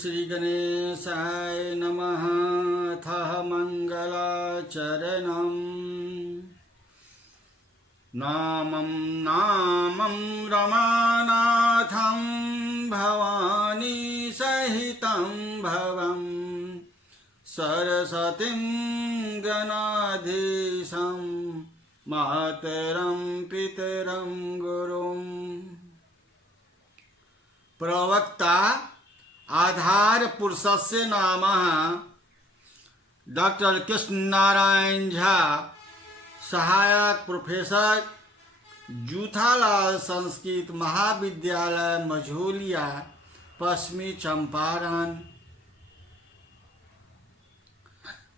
श्री गणेशाय नमः। अथ मंगलाचरणम्। नामं रमानाथं भवानी सहितं भवं सरस्वतीं गणाधीशं मातरं पितरं गुरुम्। प्रवक्ता आधार पुरुषस्य नामः डॉक्टर कृष्ण नारायण झा, सहायक प्रोफेसर, जूथालाल संस्कृत महाविद्यालय मझौलिया, पश्चिमी चंपारण।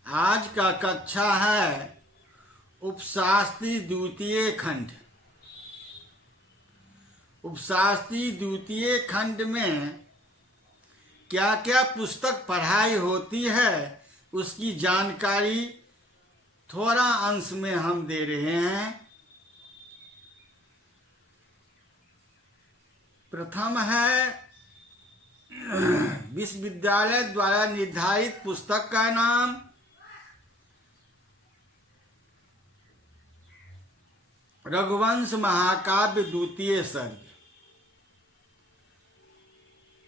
आज का कक्षा है उपशास्त्री द्वितीय खंड। उपशास्त्री द्वितीय खंड में क्या क्या पुस्तक पढ़ाई होती है उसकी जानकारी थोड़ा अंश में हम दे रहे हैं। प्रथम है विश्वविद्यालय द्वारा निर्धारित पुस्तक का नाम। रघुवंश महाकाव्य द्वितीय सर्ग,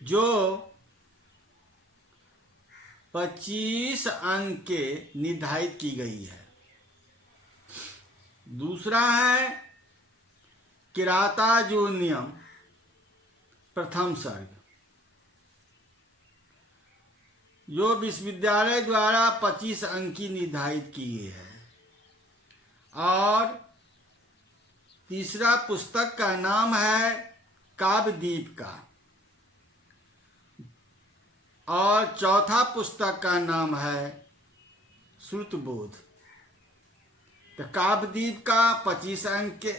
जो 25 अंक के निर्धारित की गई है। दूसरा है किरातार्जुनीयम प्रथम सर्ग, जो विश्वविद्यालय द्वारा 25 अंक की निर्धारित की गई है। और तीसरा पुस्तक का नाम है काव्यदीप का। और चौथा पुस्तक का नाम है श्रुतबोध। तो काव्यदीप का 25 अंक के,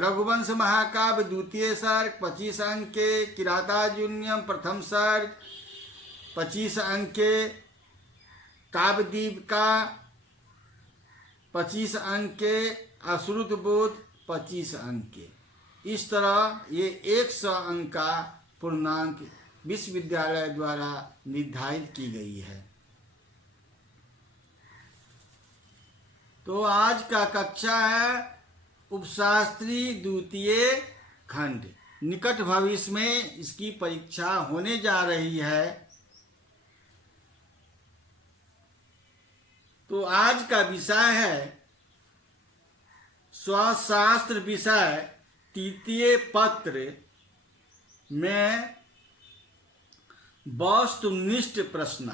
रघुवंश महाकाव्य द्वितीय सर्ग 25 अंक के, किरातार्जुनीयम प्रथम सर्ग 25 अंक के, काव्यदीप का 25 अंक के, श्रुतबोध 25 अंक के। इस तरह ये 100 अंक का पूर्णांक विश्वविद्यालय द्वारा निर्धारित की गई है। तो आज का कक्षा है उपशास्त्री द्वितीय खंड। निकट भविष्य में इसकी परीक्षा होने जा रही है। तो आज का विषय है स्वशास्त्र विषय तृतीय पत्र में वस्तुनिष्ठ प्रश्न।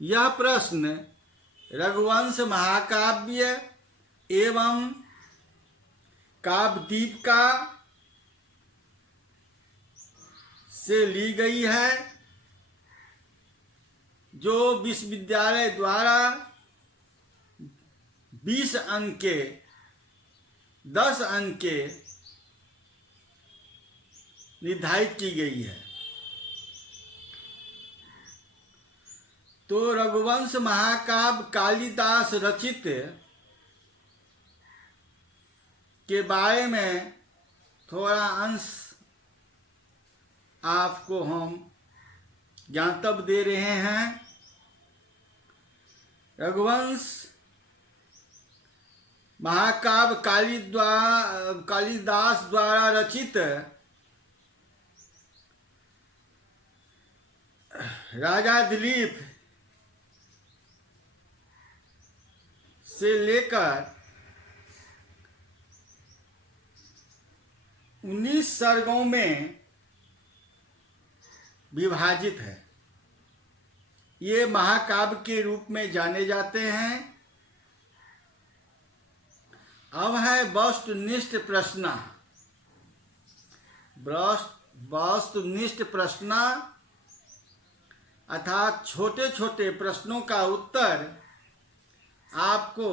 यह प्रश्न रघुवंश महाकाव्य एवं काव्यदीप का से ली गई है, जो विश्वविद्यालय द्वारा 20 अंक के 10 अंक के निर्धारित की गई है। तो रघुवंश महाकाव्य कालिदास रचित के बारे में थोड़ा अंश आपको हम ज्ञातव्य दे रहे हैं। रघुवंश महाकाव्य कालिदास द्वारा रचित राजा दिलीप से लेकर 19 सर्गों में विभाजित है। ये महाकाव्य के रूप में जाने जाते हैं। अब है वस्तुनिष्ठ प्रश्न। वस्तुनिष्ठ प्रश्न अर्थात छोटे छोटे प्रश्नों का उत्तर आपको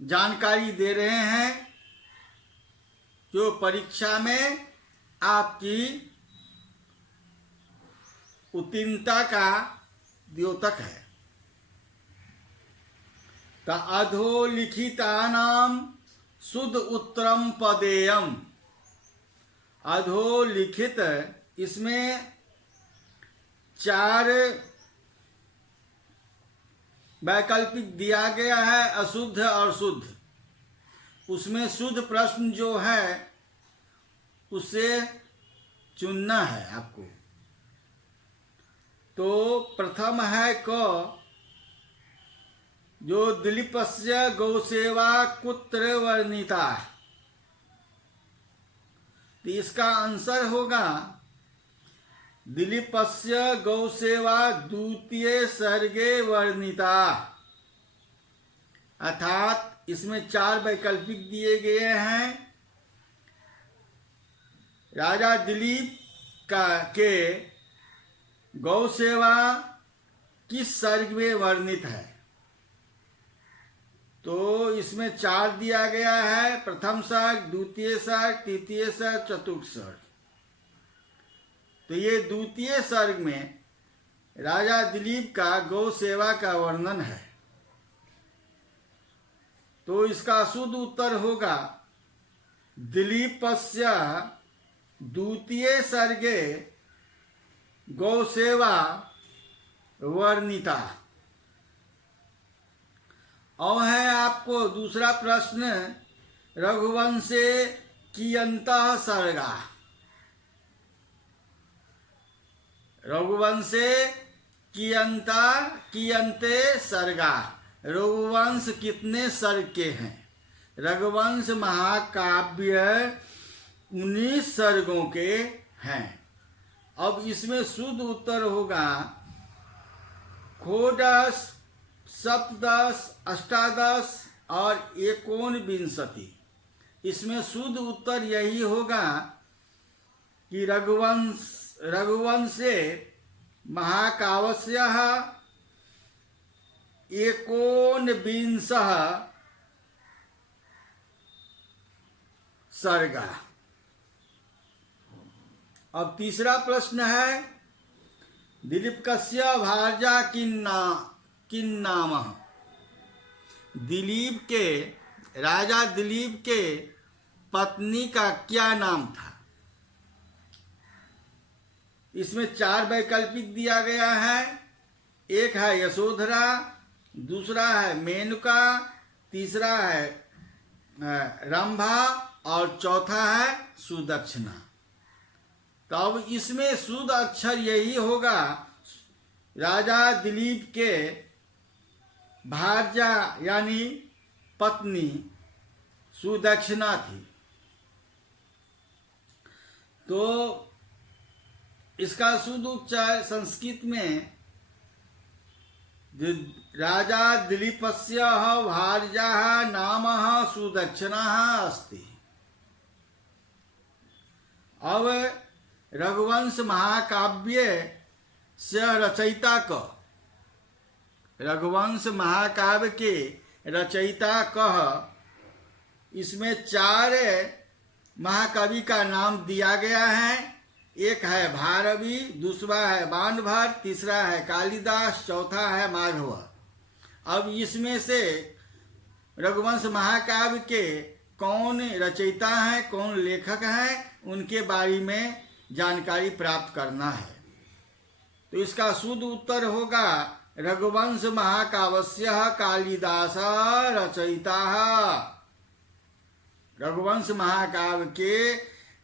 जानकारी दे रहे हैं, जो परीक्षा में आपकी उत्तीर्णता का द्योतक है। अधोलिखितानां शुद्ध उत्तरम पदेयम अधोलिखित इसमें 4 वैकल्पिक दिया गया है, अशुद्ध और शुद्ध। उसमें शुद्ध प्रश्न जो है उसे चुनना है आपको। तो प्रथम है क, जो दिलीपस्य गौसेवा कुत्र वर्णिता। तो इसका आंसर होगा दिलीपस्य गौसेवा द्वितीय सर्गे वर्णिता। अर्थात इसमें 4 वैकल्पिक दिए गए हैं। राजा दिलीप के गौ सेवा किस सर्ग में वर्णित है? तो इसमें 4 दिया गया है, प्रथम सर्ग, द्वितीय सर्ग, तृतीय सर्ग, चतुर्थ सर्ग। तो ये द्वितीय सर्ग में राजा दिलीप का गौ सेवा का वर्णन है। तो इसका शुद्ध उत्तर होगा दिलीपस्य द्वितीय सर्गे गौ सेवा वर्णिता। और है आपको दूसरा प्रश्न, रघुवंशे कियंतः सर्गा। रघुवंशे कियंते सर्गा। रघुवंश कितने सर्ग के हैं? रघुवंश महाकाव्य 19 सर्गों के हैं। अब इसमें शुद्ध उत्तर होगा षोडश, सप्तदश, अष्टादश और 19। इसमें शुद्ध उत्तर यही होगा कि रघुवंशे महाकाव्यस्यः 19 सर्गा। अब तीसरा प्रश्न है, दिलीपकस्य भार्या किन नाम। दिलीप के, राजा दिलीप के पत्नी का क्या नाम था? इसमें 4 वैकल्पिक दिया गया है। एक है यशोधरा, दूसरा है मेनका, तीसरा है रंभा और चौथा है सुदक्षिणा। तो अब इसमें शुद्ध अक्षर यही होगा, राजा दिलीप के भार्या यानी पत्नी सुदक्षिणा थी। तो इसका शुद्ध उच्चार संस्कृत में राजा दिलीपस्य भार्या नाम सुदक्षिणा अस्ति। अब रघुवंश महाकाव्य से रचयिता क, रघुवंश महाकाव्य के रचयिता कह, इसमें 4 महाकवि का नाम दिया गया है। एक है भारवी, दूसरा है बाणभट्ट, तीसरा है कालिदास, चौथा है माघव। अब इसमें से रघुवंश महाकाव्य के कौन रचयिता हैं, कौन लेखक हैं, उनके बारे में जानकारी प्राप्त करना है। तो इसका शुद्ध उत्तर होगा रघुवंश महाकाव्यस्य कालिदास रचयिता। रघुवंश महाकाव्य के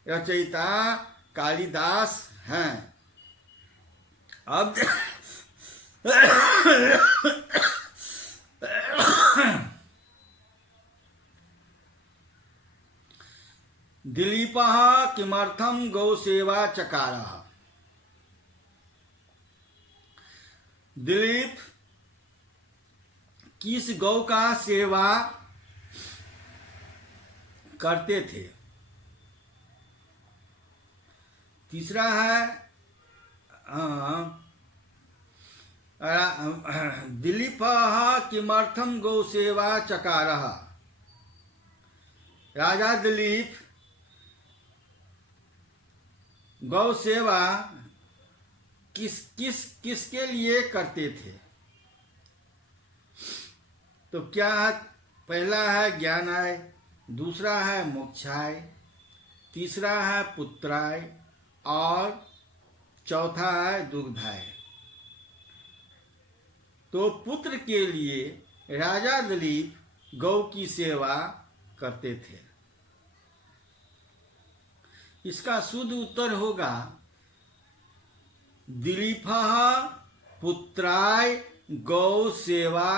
रचयिता कालिदास हैं। अब दिलीपः किमर्थं गौसेवा चकारः। दिलीप किस गौ का सेवा करते थे? तीसरा है दिलीपः किमर्थं गौ सेवा चकारः। राजा दिलीप गौ सेवा किसके लिए करते थे? तो क्या पहला है ज्ञानाय, दूसरा है मोक्षाय, तीसरा है पुत्राय और चौथा है दुग्धाय। तो पुत्र के लिए राजा दिलीप गौ की सेवा करते थे। इसका शुद्ध उत्तर होगा दिलीपः पुत्राय गौ सेवा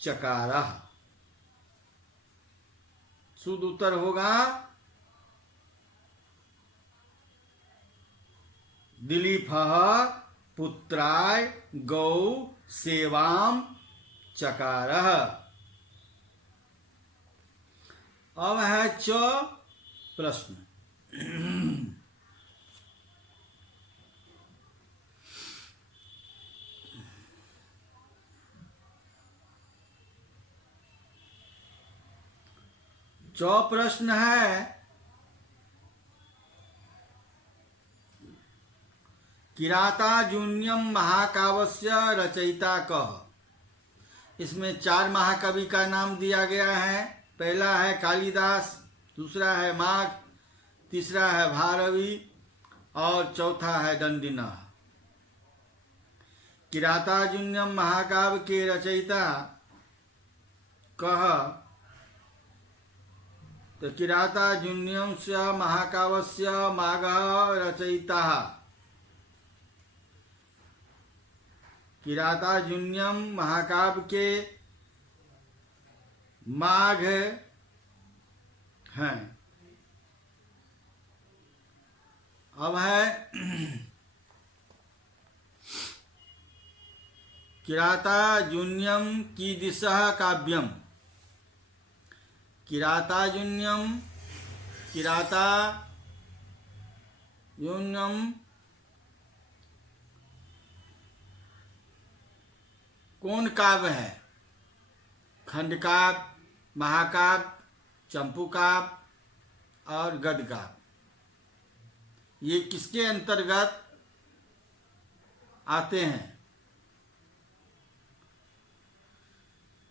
चकारः। शुद्ध उत्तर होगा दिलीपः पुत्राय गौ सेवाम चकारः। अब है प्रश्न। प्रश्न है किरातार्जुनीयम महाकाव्यस्य रचयिता कः। इसमें 4 महाकवि का नाम दिया गया है। पहला है कालिदास, दूसरा है माघ, तीसरा है भारवी और चौथा है दंडिनः। किरातार्जुनीयम महाकाव्य के रचयिता कः। तो किरातार्जुनीयस्य महाकाव्यस्य माघः रचयिता। किरातार्जुनीयम महाकाव्य के माघ हैं। अब है किरातार्जुनीयम कीदृशः काव्यम। किरातार्जुनीयम कौन काव्य है? खंडकाव्य, महाकाव्य, चंपूकाव्य और गद्यकाव्य। ये किसके अंतर्गत आते हैं?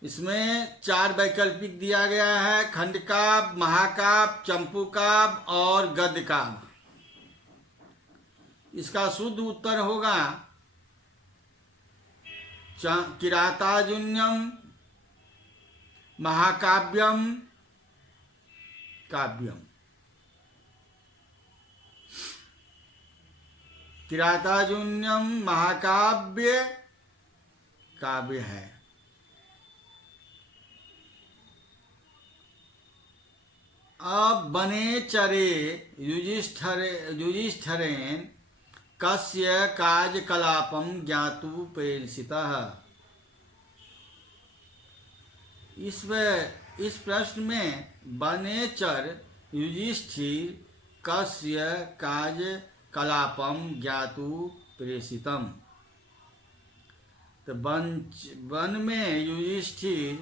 इसमें 4 वैकल्पिक दिया गया है, खंडकाव्य, महाकाव्य, चंपूकाव्य और गद्यकाव्य। इसका शुद्ध उत्तर होगा किरातार्जुनीयम महाकाव्यम काव्यम। किरातार्जुनीयम महाकाव्य काव्य है। अब बने चरे युधिष्ठिरेण कस्य कार्यकलापं ज्ञातुं प्रेषितः। इस प्रश्न में वनेचर युधिष्ठिर कस्य कार्यकलापं ज्ञातुं प्रेषितम्। तो वन में युधिष्ठिर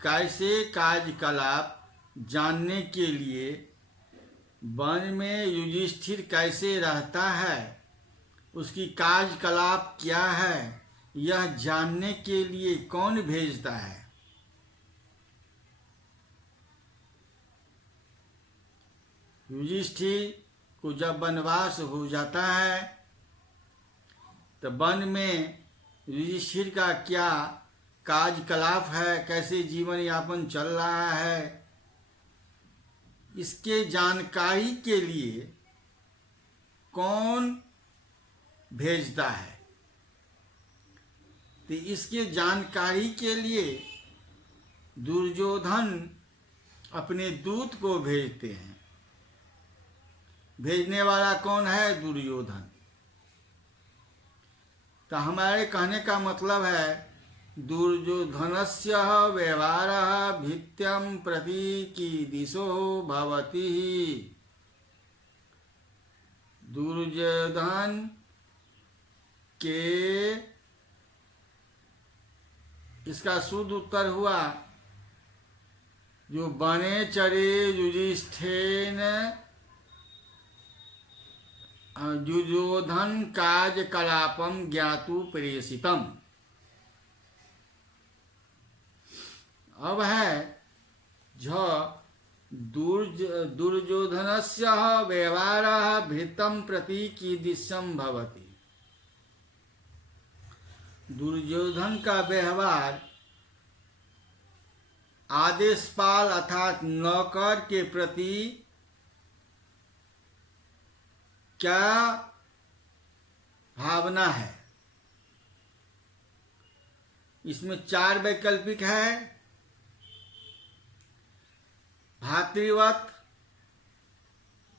कैसे कार्यकलाप जानने के लिए, वन में युधिष्ठिर कैसे रहता है, उसकी कार्यकलाप क्या है, यह जानने के लिए कौन भेजता है? युधिष्ठिर को जब वनवास हो जाता है तो वन में युधिष्ठिर का क्या कार्यकलाप है, कैसे जीवन यापन चल रहा है, इसके जानकारी के लिए कौन भेजता है? तो इसके जानकारी के लिए दुर्योधन अपने दूत को भेजते हैं। भेजने वाला कौन है? दुर्योधन। तो हमारे कहने का मतलब है दुर्योधनस्य व्यवहारः भित्त्यं प्रति कीदृशो भवति। दुर्योधन के इसका शुद्ध उत्तर हुआ जो बने चरे युधिष्ठिरेण दुर्योधन कार्यकलापम ज्ञातु प्रेषितम। अब है दुर्योधनस्य दुर्योधनस्य व्यवहारः भृतं प्रति कीदृशं भवति। दुर्योधन का व्यवहार आदेशपाल अर्थात नौकर के प्रति क्या भावना है। इसमें 4 वैकल्पिक है। भातृवत,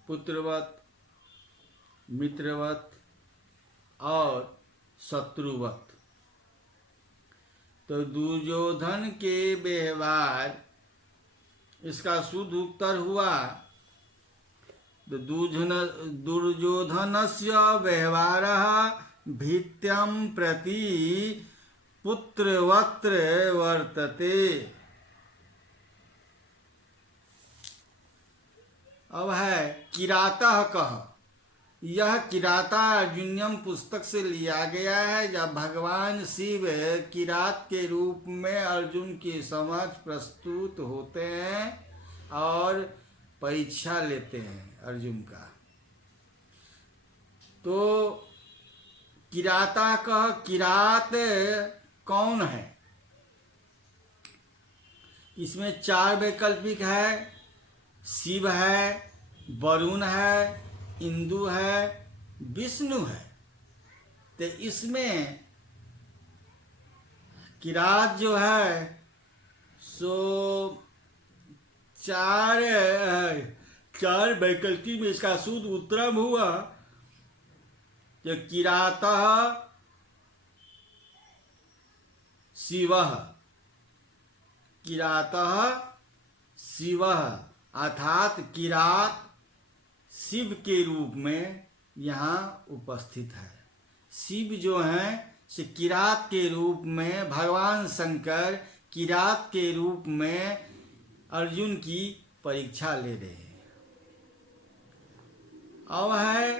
पुत्रवत, मित्रवत और शत्रुवत। तो दुर्योधन के व्यवहार, इसका शुद्ध उत्तर हुआ तो दुर्योधनस्य व्यवहारः भृत्यं प्रति पुत्रवत् वर्तते। अब है किरातः कः। यह किराता अर्जुन्यम पुस्तक से लिया गया है, जब भगवान शिव किरात के रूप में अर्जुन के समक्ष प्रस्तुत होते हैं और परीक्षा लेते हैं अर्जुन का। तो किराता कह, किरात कौन है? इसमें 4 वैकल्पिक है। शिव है, वरुण है, इंदु है, विष्णु है। तो इसमें किरात जो है सो 4 वैकल्पिक में इसका शुद्ध उत्तरम हुआ कि किरातः शिवः। किरातः शिवः अर्थात किरात शिव के रूप में यहाँ उपस्थित है। शिव जो हैं से किरात के रूप में, भगवान शंकर किरात के रूप में अर्जुन की परीक्षा ले रहे हैं। अब है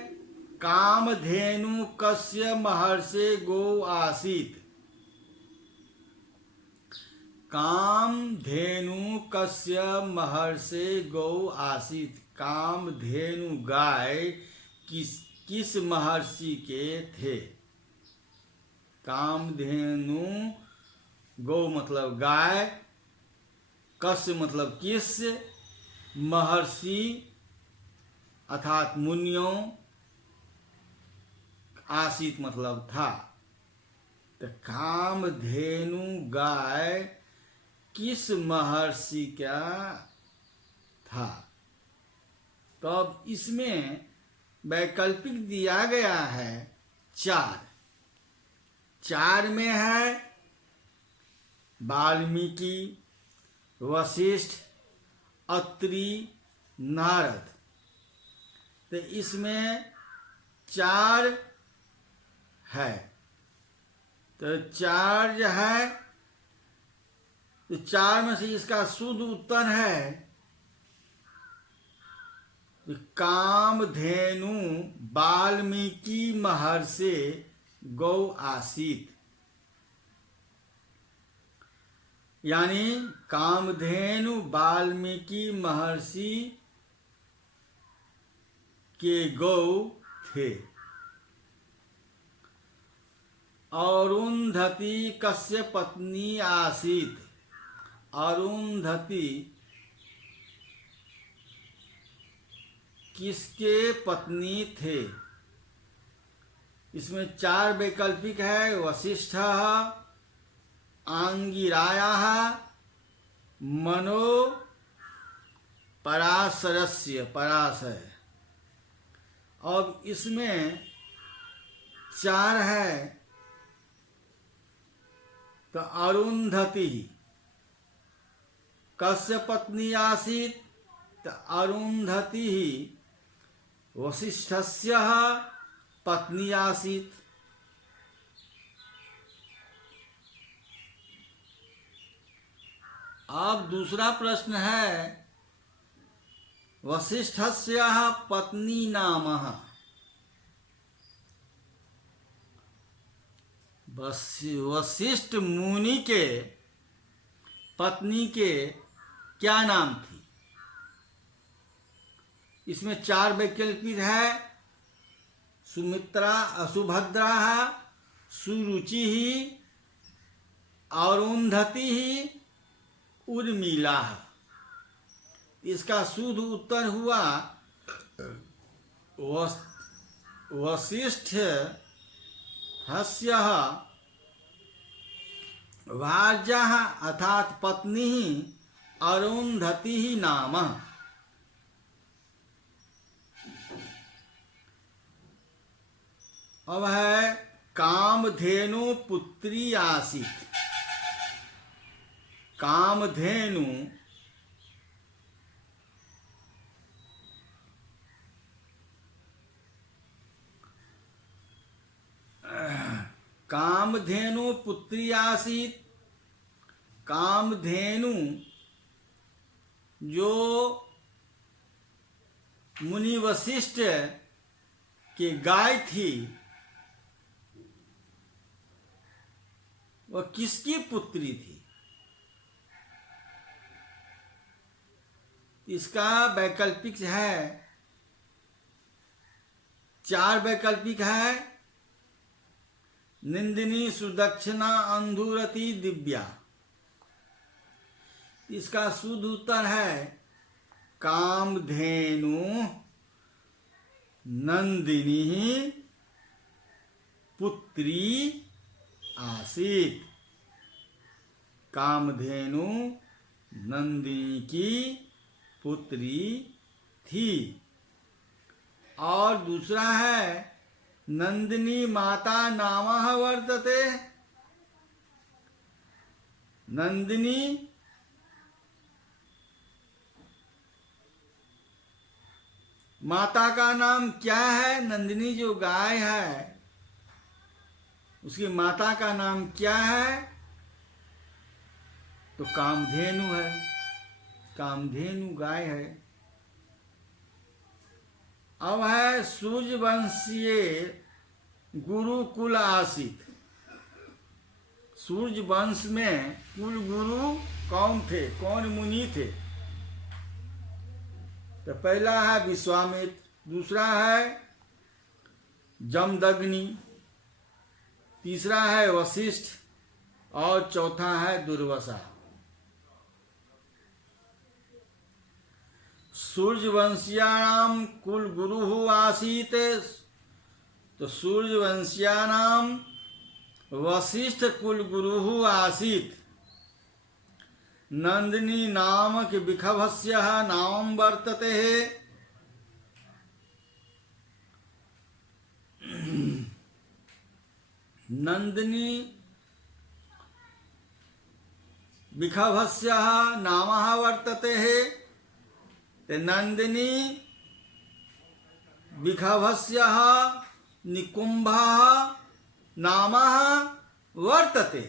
कामधेनु कस्य महर्षे गो आसीत। कामधेनु कस्य महर्षे गौ आसीत। कामधेनु गाय किस महर्षि के थे? कामधेनु, गौ मतलब गाय, कस्य मतलब किस, महर्षि अर्थात मुनियों, आसीत मतलब था। तो कामधेनु गाय किस महर्षि का था? तब इसमें वैकल्पिक दिया गया है 4। 4 में है वाल्मीकि, वशिष्ठ, अत्रि, नारद। तो इसमें 4 है। तो 4 जो है, तो 4 में से इसका शुद्ध उत्तर है कामधेनु वाल्मीकि महर्षे गौ आसीत। यानी कामधेनु वाल्मीकि महर्षि के गौ थे। अरुंधति कस्य पत्नी आसीत। अरुंधति किसके पत्नी थे? इसमें 4 वैकल्पिक है। वशिष्ठ, आंगिरायाः, मनो, पराशरस्य, पराशर। अब इसमें 4 है तो अरुंधति कस्य पत्नी आसीत? तो अरुंधति वशिष्ठस्य पत्नी आसीत। अब दूसरा प्रश्न है वशिष्ठस्य पत्नी नामः। वशिष्ठ मुनि के पत्नी के क्या नाम थी? इसमें 4 वैकल्पिक है। सुमित्रा, सुभद्रा, सुरुचि, अरुंधति, उर्मिला। इसका शुद्ध उत्तर हुआ वशिष्ठ हस्य भार्या अर्थात पत्नी अरुंधति नाम। अब है कामधेनु पुत्री आसीत। कामधेनु कामधेनु पुत्री आसीत। कामधेनु जो मुनि वशिष्ठ की गाय थी, वह किसकी पुत्री थी? इसका वैकल्पिक है, 4 वैकल्पिक है। निंदिनी, सुदक्षिणा, अंधुरति, दिव्या। इसका शुद्ध उत्तर है कामधेनु नंदिनी पुत्री आसीत। कामधेनु नंदिनी की पुत्री थी। और दूसरा है नंदिनी माता नामः वर्तते। नंदिनी माता का नाम क्या है? नंदिनी जो गाय है उसकी माता का नाम क्या है? तो कामधेनु है। कामधेनु गाय है। अब है सूर्यवंशीय गुरुकुल आसित। सूर्य वंश में कुल गुरु कौन थे, कौन मुनि थे? तो पहला है विश्वामित्र, दूसरा है जमदग्नि, तीसरा है वशिष्ठ और चौथा है दुर्वासा। सूर्यवंशियाणाम कुल गुरु आसीत। तो सूर्यवंशियाणाम वशिष्ठ कुल गुरु आसीत। नंदिनी नामक विखभस्य नाम वर्तते। नंदिनी विखभस्य नाम वर्तते। नंदिनी विखभस्य निकुंभ नाम वर्तते।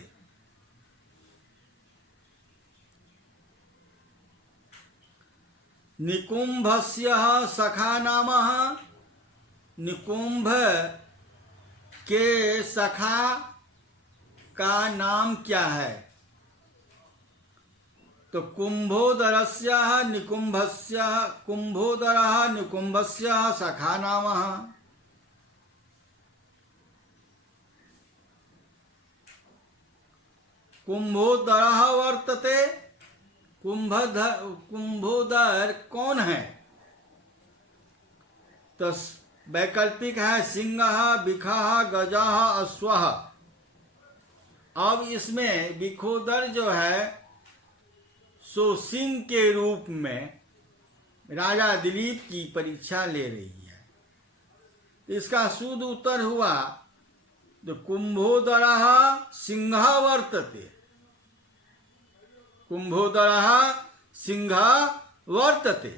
निकुंभस्य सखा नाम। निकुंभ के सखा का नाम क्या है? तो कुंभोदरस्य निकुंभस्य, कुंभोदरः निकुंभस्य सखा नाम। कुंभोदरः वर्तते। कुंभोदर कौन है? तो वैकल्पिक है सिंह, बिखः, गजः, अश्वः। अब इसमें बिखोदर जो है सो सिंह के रूप में राजा दिलीप की परीक्षा ले रही है। तो इसका शुद्ध उत्तर हुआ तो कुंभोदरः सिंह वर्तते। कुंभोदरः सिंह वर्तते।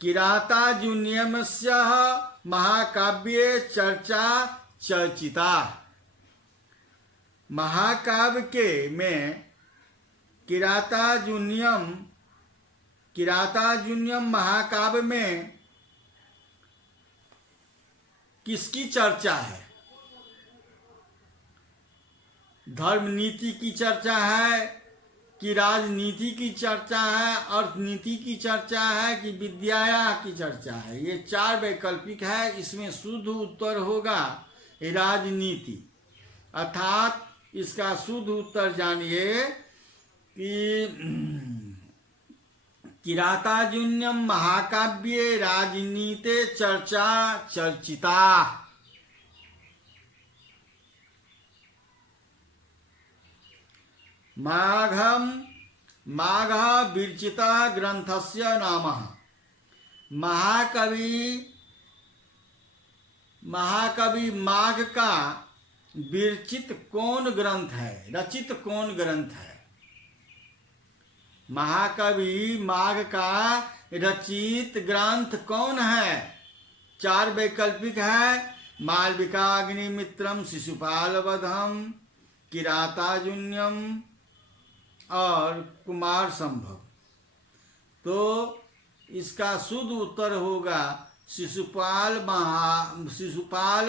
किरातार्जुनीयस्य महाकाव्ये चर्चा चर्चिता। महाकाव्य के में किरातार्जुनीयम महाकाव्य में किसकी चर्चा है? धर्म नीति की चर्चा है, कि राजनीति की चर्चा है, अर्थनीति की चर्चा है, कि विद्याया की चर्चा है। ये 4 वैकल्पिक है, इसमें शुद्ध उत्तर होगा राजनीति। अर्थात इसका शुद्ध उत्तर जानिए कि किरातार्जुनीयम महाकाव्ये राजनीते चर्चा चर्चिता। माघ विरचिता ग्रंथस्य नामः। महाकवि माघ का विरचित कौन ग्रंथ है, रचित कौन ग्रंथ है? महाकवि माघ का रचित ग्रंथ कौन है? 4 वैकल्पिक है, मालविका अग्निमित्रम, शिशुपाल वधम, किरातार्जुनीयम और कुमार संभव। तो इसका शुद्ध उत्तर होगा शिशुपाल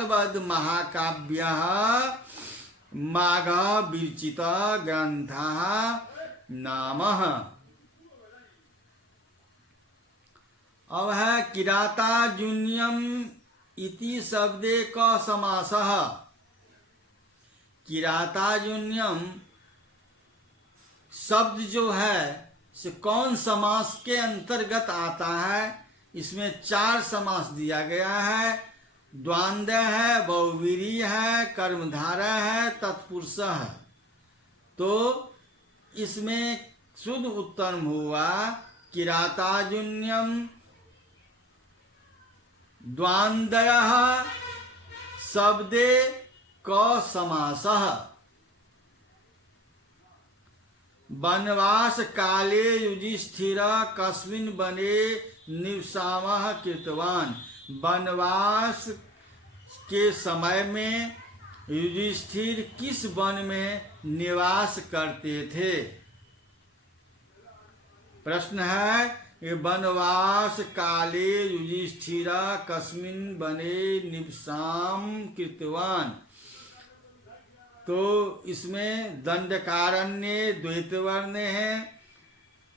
वध महाकाव्य माघ विरचित ग्रंथ नामः। अब है किरातार्जुनीयम इति शब्दे क समासः। किरातार्जुनीयम शब्द जो है से कौन समास के अंतर्गत आता है? इसमें 4 समास दिया गया है। द्वंद्व है, बहुव्रीहि है, कर्मधारय है, तत्पुरुष है। तो इसमें शुद्ध उत्तर हुआ किरातार्जुनीयम द्वंद्वः शब्दे क समासः। वनवास काले युधिष्ठिर कस्मिन् वने निवसामः कृतवान। वनवास के समय में युधिष्ठिर किस वन में निवास करते थे? प्रश्न है ये वनवास काले युधिष्ठिर कस्मिन् वने निवसाम कृतवान। तो इसमें दंडकारण्य द्वैतवर्ण है,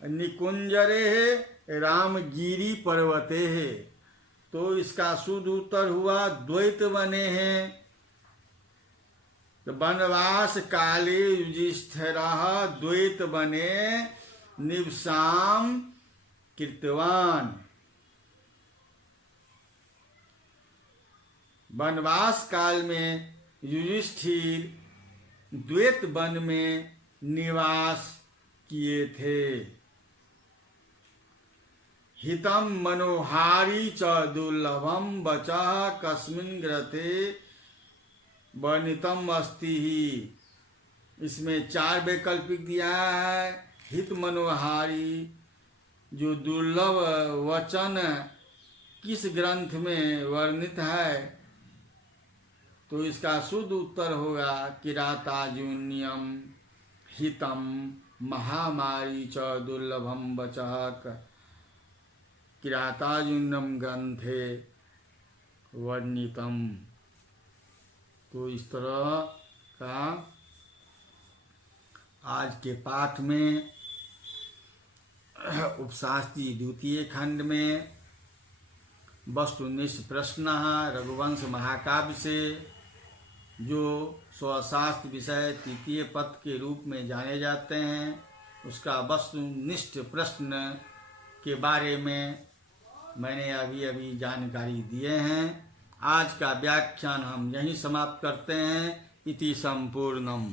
निकुंजरे है, रामगिरी पर्वते है। तो इसका शुद्ध उत्तर हुआ द्वैत वने हैं। तो वनवास काले युधिष्ठिर द्वैत वने निवसाम कृतवान। वनवास काल में युधिष्ठिर द्वैत वन में निवास किए थे। हितम मनोहारी च दुर्लभम वचः कस्मिन् ग्रंथे वर्णितम अस्ति ही। इसमें 4 वैकल्पिक दिया है। हित मनोहारी जो दुर्लभ वचन किस ग्रंथ में वर्णित है? तो इसका शुद्ध उत्तर होगा किरातार्जुनीयम हितम महामारी च दुर्लभम वचः किरातार्जुनीयम ग्रंथे वर्णितम। तो इस तरह का आज के पाठ में उपशास्त्री द्वितीय खंड में वस्तुनिष्ठ प्रश्न रघुवंश महाकाव्य से जो स्वशास्त्र विषय तृतीय पद के रूप में जाने जाते हैं, उसका वस्तुनिष्ठ प्रश्न के बारे में मैंने अभी जानकारी दिए हैं। आज का व्याख्यान हम यहीं समाप्त करते हैं। इति संपूर्णम।